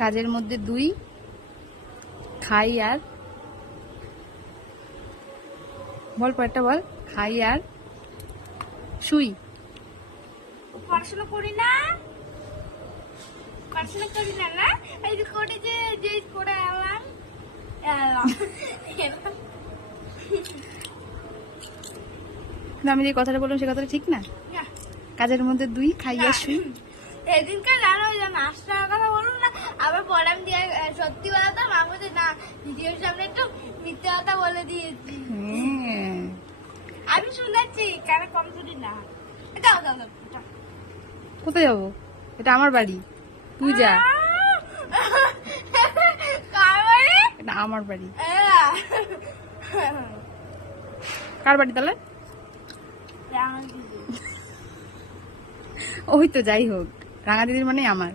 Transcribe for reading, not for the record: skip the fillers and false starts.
কাজের মধ্যে 2, খাই আর বল, পরেরটা বল। খাই আর শুই। পড়াশোনা করি না, পড়াশোনা করি না না, এই যে করে যে করে এলাম আমি যে কথাটা বললাম সে কথাটা ঠিক না? কাজের মধ্যে 2, খাই আর শুই। এদিনকার জানো ওই নাস্তার কথা বলুন না, আবার বললাম দিয়ে সত্যি বলাটা মা বলছে না ভিডিওর সামনে একটু মিথ্যে কথা বলে দিয়েছি। আমি শুনেছি কেন কম শুনি না। দাও দাও দাও। কোথায় যাবো? এটা আমার বাড়ি, তুই যা। কার বাড়ি? এটা আমার বাড়ি। কার বাড়ি তাহলে? ওই তো, যাই হোক, রাঙা দিদির মানে আমার।